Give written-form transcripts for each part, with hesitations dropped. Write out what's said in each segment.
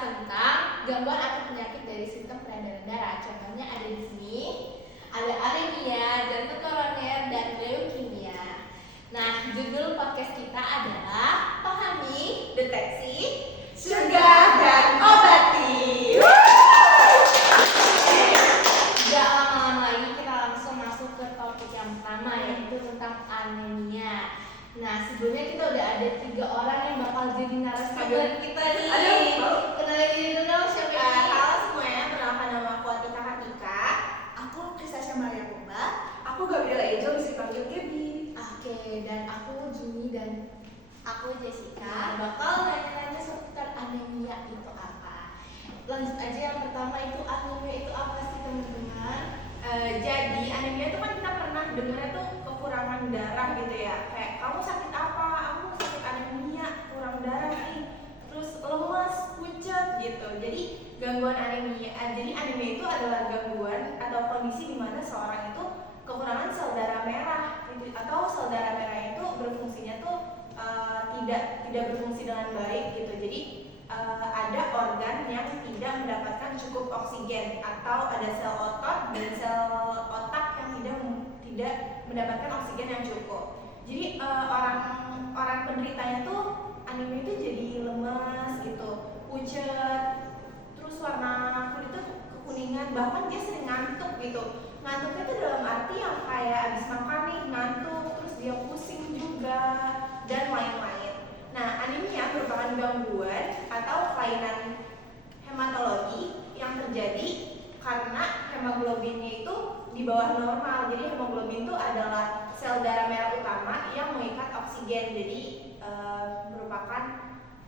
tentang gangguan atau penyakit dari sistem peredaran darah. Contohnya ada di sini, ada anemia, jantung koroner, dan leukemia. Nah, judul podcast kita adalah Pahami, Deteksi, Cegah dan Obati. Gak lama-lama lagi kita langsung masuk ke topik yang pertama, yaitu tentang anemia. Nah, sebelumnya kita udah ada 3 orang yang bakal jadi narasumber kita nih. Kenalin diri dulu, siapa ini? Halo semuanya, perkenalkan nama aku Atika Kartika. Aku Kristasya Maria Pumba. Aku Gabriela Ejo, bisa dipanggil Gaby. Oke, dan aku Juni dan aku Jessica bakal nanya-nanya seputar anemia itu apa. Lanjut aja, yang pertama itu anemia itu apa sih teman-teman? Jadi anemia itu kan kita pernah dengarnya tuh kekurangan darah gitu ya. Kayak kamu sakit apa? Aku sakit anemia, kurang darah nih. Terus lemas, pucat gitu. Jadi gangguan anemia. Jadi anemia itu adalah gangguan atau kondisi di mana seorang itu kekurangan sel darah merah gitu. Atau sel darah merah itu berfungsinya tuh tidak berfungsi dengan baik gitu. Jadi ada organ yang tidak mendapatkan cukup oksigen, atau ada sel otot dan sel otak yang tidak mendapatkan oksigen yang cukup. Jadi orang penderitanya tuh anemia itu jadi lemas gitu, pucat, terus warna kulit tuh kekuningan, bahkan dia sering ngantuk gitu. Ngantuknya tuh dalam arti yang kayak abis makan nih ngantuk, terus dia pusing juga dan lain-lain. Nah, anemia merupakan gangguan atau kelainan hematologi yang terjadi karena hemoglobinnya itu di bawah normal. Jadi hemoglobin itu adalah sel darah merah utama yang mengikat oksigen. Jadi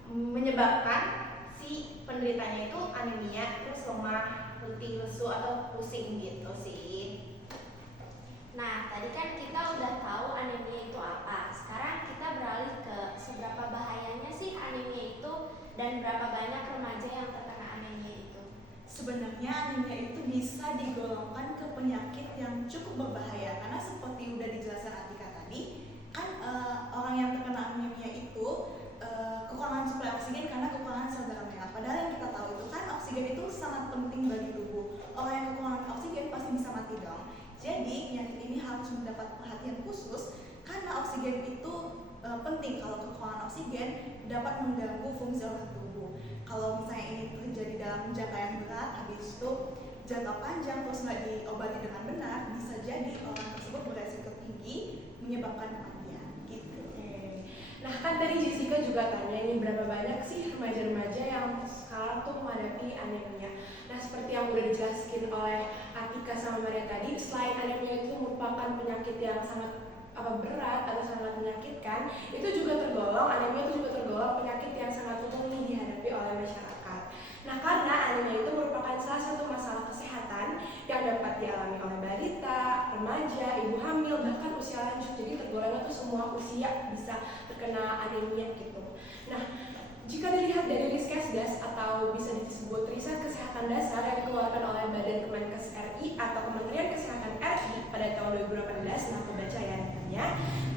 menyebabkan si penderitanya itu anemia, terus lemah, letih, lesu atau pusing gitu sih. Nah, tadi kan kita udah tahu anemia itu apa. Sekarang kita beralih ke seberapa bahayanya sih anemia itu dan berapa banyak remaja yang terkena anemia itu. Sebenarnya anemia itu bisa digolongkan ke penyakit yang cukup berbahaya, karena seperti udah dijelaskan Atika tadi, kan orang yang terkena anemia itu kekurangan suplai oksigen karena kekurangan sel darah merah. Padahal yang kita tahu itu kan oksigen itu sangat penting bagi tubuh. Orang yang kekurangan oksigen pasti bisa mati dong. Jadi penyakit ini harus mendapat perhatian khusus karena oksigen itu penting. Kalau kekurangan oksigen dapat mengganggu fungsi organ tubuh. Kalau misalnya ini terjadi dalam jangka yang berat, habis itu jangka panjang terus nggak diobati dengan benar, bisa jadi orang tersebut beresiko tinggi menyebabkan kematian. Gitu. Nah, kan tadi Jessica juga tanya ini berapa banyak sih remaja-remaja yang sekarang tuh menghadapi anemia. Nah, seperti yang udah dijelaskan oleh Atika sama Maria tadi, selain anemia itu merupakan penyakit yang sangat berat atau sangat menyakitkan, itu juga tergolong, anemia itu juga tergolong penyakit yang sangat umum nih dihadapi oleh masyarakat. Nah, karena anemia itu merupakan salah satu masalah kesehatan yang dapat dialami oleh balita, remaja, ibu hamil, bahkan usia lanjut. Jadi tergolongnya tuh semua usia bisa terkena anemia gitu. Nah, jika dilihat dari Riskesdas atau bisa disebut riset kesehatan dasar yang dikeluarkan oleh Badan Kemenkes RI atau Kementerian Kesehatan RI pada tahun 2018, nah aku baca ya datanya,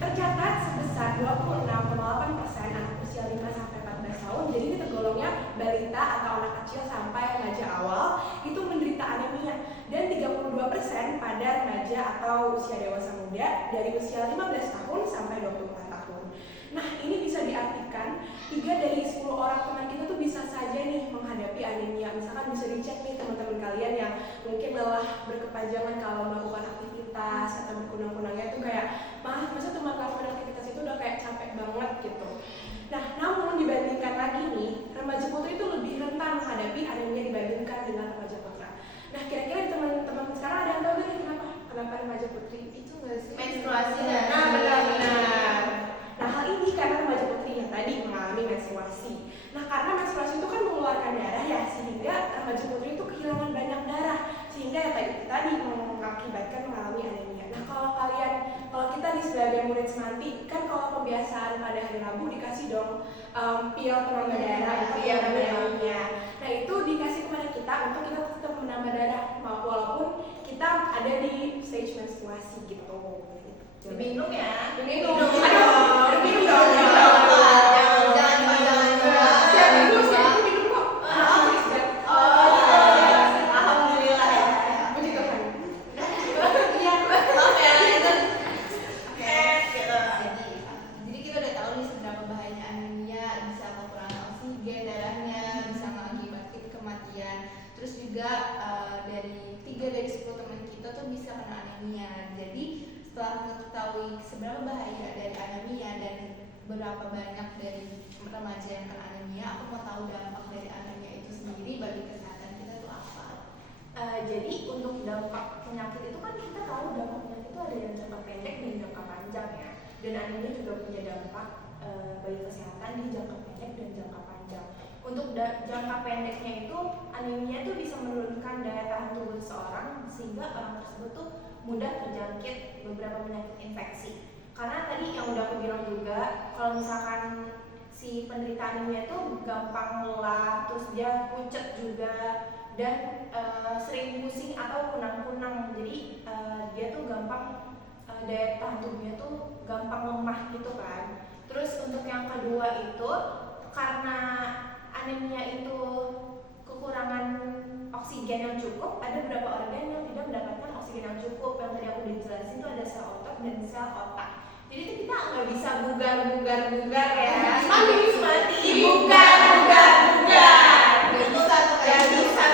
tercatat sebesar 26,8% anak usia 5-14 tahun, jadi ini tergolongnya balita atau anak kecil sampai remaja awal, itu menderita anemia, dan 32% pada remaja atau usia dewasa muda dari usia 15 tahun sampai 24 tahun. Nah, ini bisa diartikan 3 dari 10 orang teman kita tuh bisa saja nih menghadapi anemia. Misalkan bisa dicek nih teman-teman kalian yang mungkin lelah berkepanjangan kalau melakukan aktivitas atau berkunang-kunangnya itu kayak, masa teman melakukan aktivitas itu udah kayak capek banget gitu. Nah, namun dibandingkan lagi nih, remaja putri itu lebih rentan menghadapi anemia dibandingkan dengan remaja putra. Nah, kira-kira teman-teman sekarang ada yang tahu gak nih kenapa remaja putri itu nggak sih? Menstruasi dan Nah, benar-benar. Nah, hal ini karena remaja putri yang tadi mengalami menstruasi. Nah, karena menstruasi itu kan mengeluarkan darah ya, sehingga remaja putri itu kehilangan banyak darah, sehingga ya tadi mengakibatkan mengalami anemia. Nah, kalau kita nih sebagai murid semanti, kan kalau pembiasaan pada hari Rabu dikasih dong pil penambah darah itu ya namanya. Nah, itu dikasih kepada kita untuk kita tetap menambah darah walaupun kita ada di stage menstruasi gitu. Diminum ya. Diminum. Aduh, minum dong. Jangan. Siap minum kok. berapa banyak dari remaja yang kena anemia, aku mau tahu dampak dari anemia itu sendiri bagi kesehatan kita tuh apa. Jadi untuk dampak penyakit itu kan kita tahu dampak penyakit itu ada yang jangka pendek dan jangka panjang ya. Dan anemia juga punya dampak bagi kesehatan di jangka pendek dan jangka panjang. Untuk jangka pendeknya itu anemia itu bisa menurunkan daya tahan tubuh seseorang sehingga orang tersebut tuh mudah terjangkit beberapa penyakit infeksi. Karena tadi yang udah aku bilang juga, kalau misalkan si penderita anemia itu gampang lelah, terus dia pucet juga, dan sering pusing atau kunang-kunang. Jadi dia tuh gampang daya tahan tubuhnya tuh gampang lemah gitu kan. Terus untuk yang kedua itu karena anemia itu kekurangan oksigen yang cukup, ada beberapa organ yang tidak mendapatkan oksigen yang cukup. Yang tadi aku udah jelasin itu ada sel otot dan sel otak. Jadi itu kita nggak bisa bugar ya. Mati. Bugar. Gak bisa tuh kayak bugar.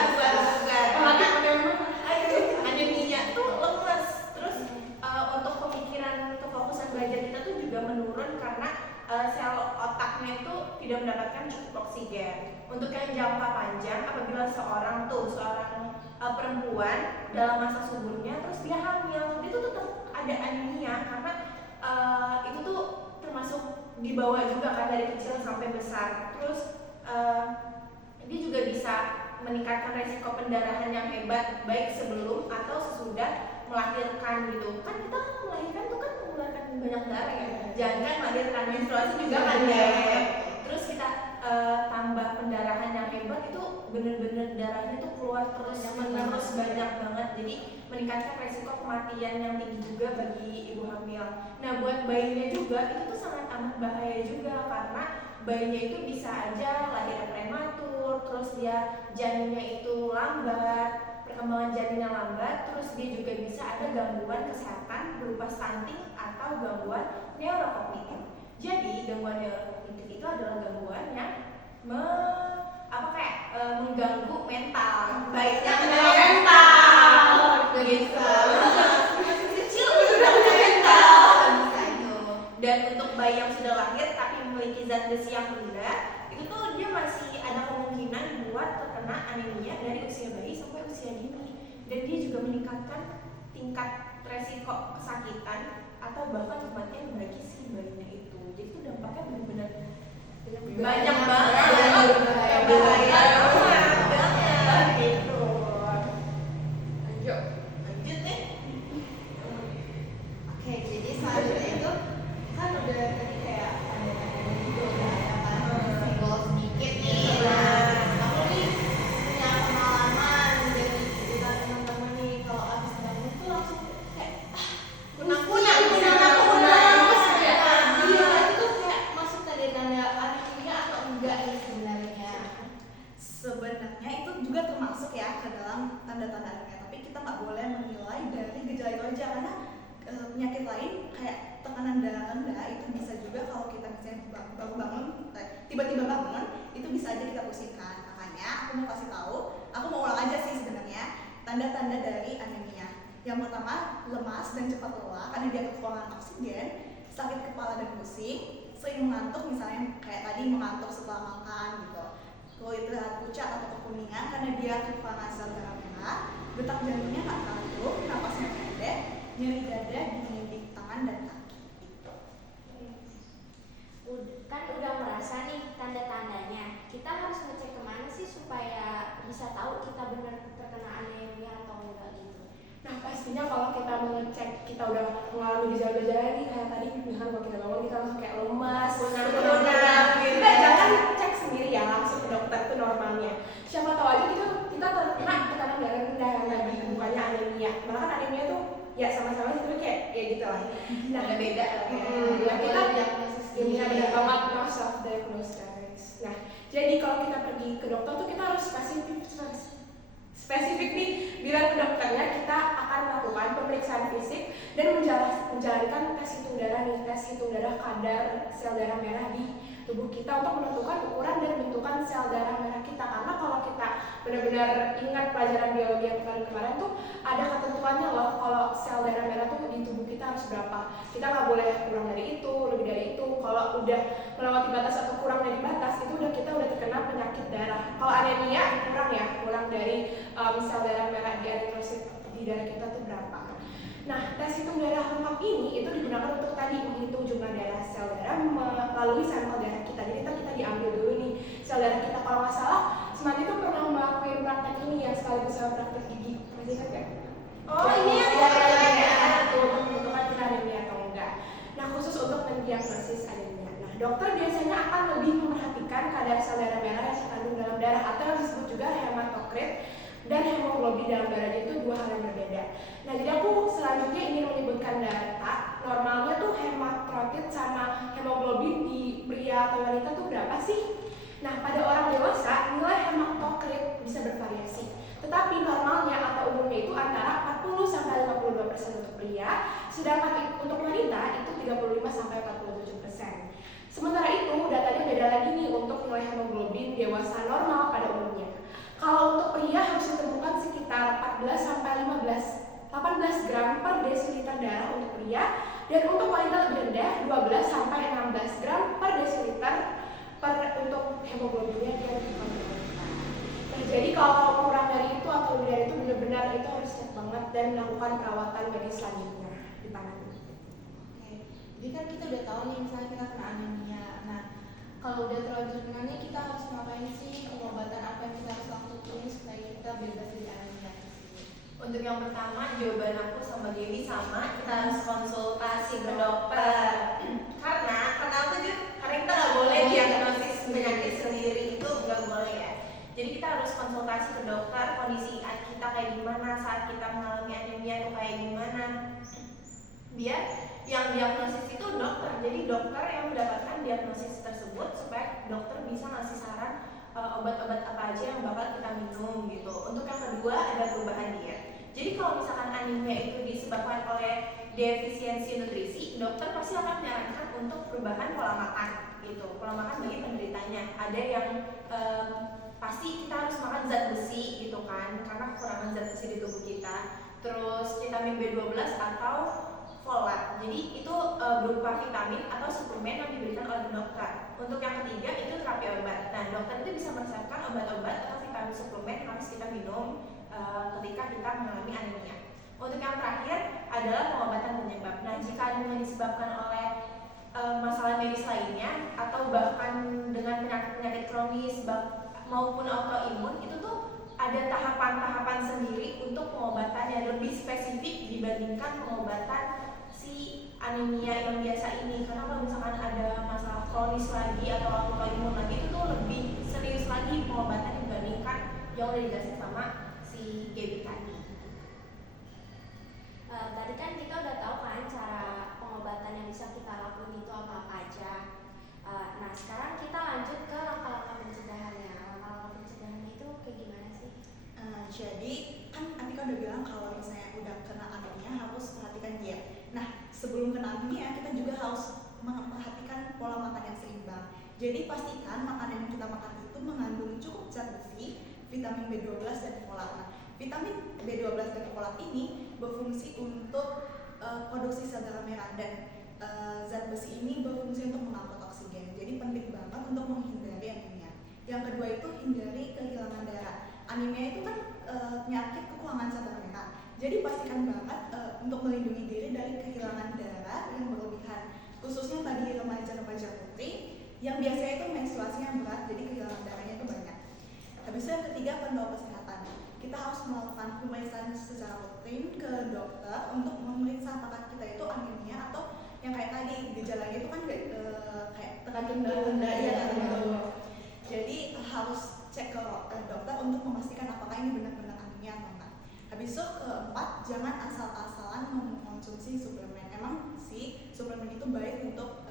Anemia tuh lemes. Terus untuk pemikiran kefokusan belajar kita tuh juga menurun karena sel otaknya itu tidak mendapatkan cukup oksigen. Untuk yang jangka panjang, apabila seorang perempuan dalam masa suburnya terus dia hamil, dia tuh tetap ada anemia karena itu tuh termasuk dibawa juga kan dari kecil sampai besar. Terus dia juga bisa meningkatkan resiko pendarahan yang hebat baik sebelum atau sesudah melahirkan gitu. Kan kita melahirkan tuh kan mengeluarkan banyak darah ya. Jangan kan melahirkan menstruasi juga kan ya. Terus kita tambah pendarahan yang hebat itu bener-bener darahnya tuh keluar terus menerus banyak banget. Jadi meningkatkan resiko kematian yang tinggi juga bagi ibu hamil. Nah buat bayinya juga itu tuh sangat amat bahaya juga karena bayinya itu bisa aja lahir prematur, terus dia janinnya itu lambat, perkembangan janinnya lambat, terus dia juga bisa ada gangguan kesehatan berupa stunting atau gangguan neurokognitif. Jadi gangguan neurokognitif itu adalah gangguan yang mengganggu mental, baiknya mental, bisa. kecil sudah mental. Dan untuk bayi yang sudah lahir tapi memiliki zat besi yang rendah, itu tuh dia masih ada kemungkinan buat terkena anemia dari usia bayi sampai usia dini. Dan dia juga meningkatkan tingkat resiko kesakitan atau bahkan kematian bagi si bayinya itu. Jadi itu dampaknya benar-benar banyak banget, bahaya banget gitu. Lanjut nih. Oke, jadi selanjutnya itu kan udah tadi kayak ada juga udah ada kan senggol sedikit nih. Nah, aku nih punya pengalaman dari cerita teman-teman nih kalau abis bangun tuh langsung kayak kunang-kunang. Iya, itu kayak masuk tanda-tanda anemia atau enggak nih sebenarnya? Sebenarnya itu juga termasuk ya ke dalam tanda-tanda anemia, tapi kita nggak boleh menilai dari gejala itu aja karena penyakit lain kayak tekanan darah rendah itu bisa juga kalau kita misalnya baru bangun tiba-tiba bangun itu bisa aja kita pusingkan. Makanya aku mau kasih tahu, aku mau ulang aja sih sebenarnya tanda-tanda dari anemia. Yang pertama, lemas dan cepat lelah karena dia kekurangan oksigen, sakit kepala dan pusing, sering mengantuk misalnya kayak tadi mengantuk setelah makan gitu. Kulit terlihat pucat atau kekuningan karena dia kekurangan sel darah merah, detak jantungnya nggak teratur, napasnya pendek, nyeri dada, dingin di tangan dan kaki gitu. Kan udah merasa nih tanda-tandanya, kita harus ngecek kemana sih supaya bisa tahu kita benar terkena anemia atau enggak gitu. Nah pastinya kalau kita mengecek kita udah mengalami gejala-gejala ini kayak tadi misalkan kalau kita bangun kita langsung kayak lemas, kunang-kunang, kita jangan cek sendiri ya, langsung ke dokter itu normalnya. Siapa tahu aja kita terkena tekanan darah rendah yang tadi bukannya anemia. Malah kan anemia tuh ya sama-sama sih tapi kayak ya gitu lah. Nah Ada beda lah ya. Nah kita diagnosis ini ada banget no self diagnosis. Nah jadi kalau kita pergi ke dokter tuh kita harus spesifik nih bilang ke dokternya kita akan melakukan pemeriksaan fisik dan menjalankan tes hitung darah kadar sel darah merah di tubuh kita untuk menentukan ukuran dan bentukan sel darah merah kita. Karena kalau kita benar-benar ingat pelajaran biologi yang kemarin tuh ada ketentuannya loh kalau sel darah merah tuh di tubuh kita kita harus berapa. Kita nggak boleh kurang dari itu, lebih dari itu. Kalau udah melewati batas atau kurang dari batas, itu kita udah terkena penyakit darah. Kalau anemia kurang dari sel darah merah di eritrosit di darah kita tuh berapa. Nah, tes hitung darah lengkap ini itu digunakan untuk tadi menghitung jumlah darah sel darah melalui sampel darah kita. Jadi kita diambil dulu nih sel darah kita. Kalau nggak salah, Semati itu pernah melakukan praktek ini ya sekaligus sama praktek gigi. Masih ingat nggak? Oh, ini ya. Untuk menentukan kita anemia atau enggak. Nah, khusus untuk mendiagnosis anemia. Nah, dokter biasanya akan lebih memperhatikan kadar sel darah merah yang terkandung dalam darah atau yang disebut juga hematokrit dan hemoglobin dalam darah itu dua hal yang berbeda. Nah, jadi aku selanjutnya ingin menyebutkan data normalnya tuh hematokrit sama hemoglobin di pria atau wanita tuh berapa sih? Nah, pada orang dewasa nilai hematokrit bisa bervariasi. Tetapi normalnya atau umumnya itu antara 40-52% untuk pria, sedangkan untuk wanita itu 35-47%. Sementara itu datanya beda lagi nih untuk nilai hemoglobin dewasa normal pada umumnya. Kalau untuk pria harus ditemukan sekitar 18 gram per desiliter darah untuk pria, dan untuk wanita lebih rendah 12-16 gram per desiliter untuk hemoglobinnya dan wanita. Nah, jadi kalau kurang dari itu atau lebih dari itu benar-benar itu harus cek banget dan melakukan perawatan medis selanjutnya di tangan. Oke, jadi kan kita udah tahu nih misalnya kita kena anemia. Nah, kalau udah terlanjur kena nih kita harus ngapain sih, pengobatan apa yang kita harus lakukan supaya kita bebas dari anemia tersebut? Untuk yang pertama, jawaban aku sama Dewi sama, kita harus konsultasi ke dokter. Karena apa Jun? Karena kita nggak boleh diagnosis penyakit sendiri, itu nggak boleh ya. Jadi kita harus konsultasi ke dokter, kondisi kita kayak gimana saat kita mengalami anemia itu kayak gimana. Biar yang diagnosis itu dokter, jadi dokter yang mendapatkan diagnosis tersebut supaya dokter bisa ngasih saran obat-obat apa aja yang bakal kita minum gitu. Untuk yang kedua ada perubahan diet. Jadi kalau misalkan anemia itu disebabkan oleh defisiensi nutrisi, dokter pasti akan menyarankan untuk perubahan pola makan gitu. Pola makan bagi penderitanya. Ada yang pasti kita harus makan zat besi gitu kan, karena kekurangan zat besi di tubuh kita. Terus vitamin B12 atau folat. Jadi itu berupa vitamin atau suplemen yang diberikan oleh dokter. Untuk yang ketiga itu terapi obat. Nah, dokter itu bisa meresepkan obat-obat atau vitamin suplemen yang harus kita minum ketika kita mengalami anemia. Untuk yang terakhir adalah pengobatan penyebab. Nah, jika anemia disebabkan oleh masalah medis lainnya atau bahkan dengan penyakit kronis maupun autoimun, itu tuh ada tahapan-tahapan sendiri untuk pengobatan yang lebih spesifik dibandingkan pengobatan si anemia yang biasa ini. Karena kalau misalkan ada masalah kronis lagi atau autoimun lagi, itu tuh lebih serius lagi pengobatan dibandingkan yang udah dijelasin sama si Gaby tadi. Tadi kan kita udah tahu kan cara pengobatan yang bisa kita lakuin itu apa-apa aja. Nah, sekarang kita lanjut ke langkah-langkah pencegahannya. Langkah-langkah pencegahannya itu kayak gimana sih? Jadi kan Antika udah bilang kalau misalnya udah kena anemia harus perhatikan diet. Nah, sebelum kena anemia kita juga harus memperhatikan pola makan yang seimbang. Jadi pastikan makanan yang kita makan itu mengandung cukup zat besi, vitamin B12 dan folat. Nah, vitamin B12 dan folat ini berfungsi untuk produksi sel darah merah, dan zat besi ini berfungsi untuk mengangkut oksigen. Jadi penting banget untuk menghindari anemia. Yang kedua itu hindari kehilangan darah. Anemia itu kan penyakit kekurangan sel darah merah. Jadi pastikan banget untuk melindungi diri dari kehilangan darah yang berlebihan, khususnya bagi remaja-remaja putri yang biasanya itu menstruasinya berat, jadi kehilangan darahnya itu banyak. Habis itu yang ketiga, pantau kesehatan. Kita harus melakukan pemeriksaan secara rutin ke dokter untuk memeriksa apakah kita itu anemia atau yang kayak tadi gejalanya itu kan kayak tekanan darah rendah ya gitu. Jadi harus cek ke dokter untuk memastikan apakah ini benar-benar anemia atau enggak. Habis itu keempat, jangan asal-asalan mengkonsumsi suplemen. Emang sih suplemen itu baik untuk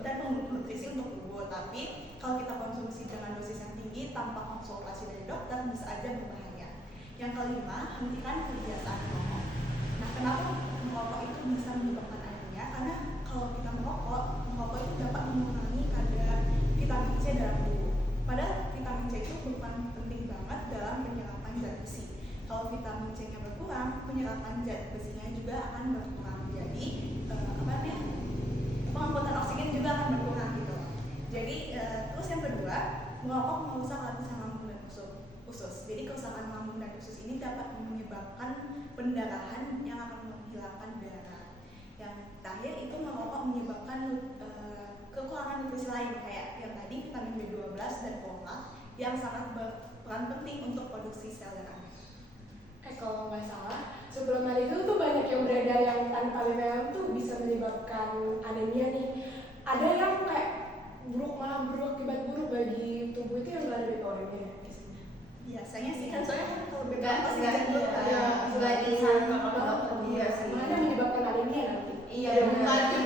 dan nutrisi untuk tubuh, tapi kalau kita konsumsi dengan dosis yang tinggi tanpa konsultasi dari dokter bisa aja berbahaya. Yang kelima, hentikan kebiasaan merokok. Nah, kenapa merokok itu bisa menyebabkan anemia? Karena kalau kita merokok itu dapat mengurangi kadar vitamin C dalam tubuh. Padahal vitamin C itu bukan penting banget dalam penyerapan zat besi. Kalau vitamin C-nya berkurang, penyerapan zat besinya juga akan berkurang. Jadi merokok merusak lapisan lambung dan usus. Jadi kerusakan lambung dan usus ini dapat menyebabkan pendarahan yang akan menghilangkan darah. Yang terakhir itu merokok menyebabkan kekurangan nutrisi lain kayak yang tadi vitamin B12 dan folat yang sangat berperan penting untuk produksi sel darah. Kalau nggak salah, sebelum hari itu tuh banyak yang beredar yang tanpa BBM tuh bisa menyebabkan anemia nih. Ada yang kayak malah berakibat buruk bagi tubuh itu yang nggak ada BPOM-nya ya? Biasanya sih kan soalnya kan kalau Enggak, beda pasti enggak, dicek iya. Enggak disarankan sama dokter. Iya sih. Mana menyebabkan anemia nanti? Iya, Bukan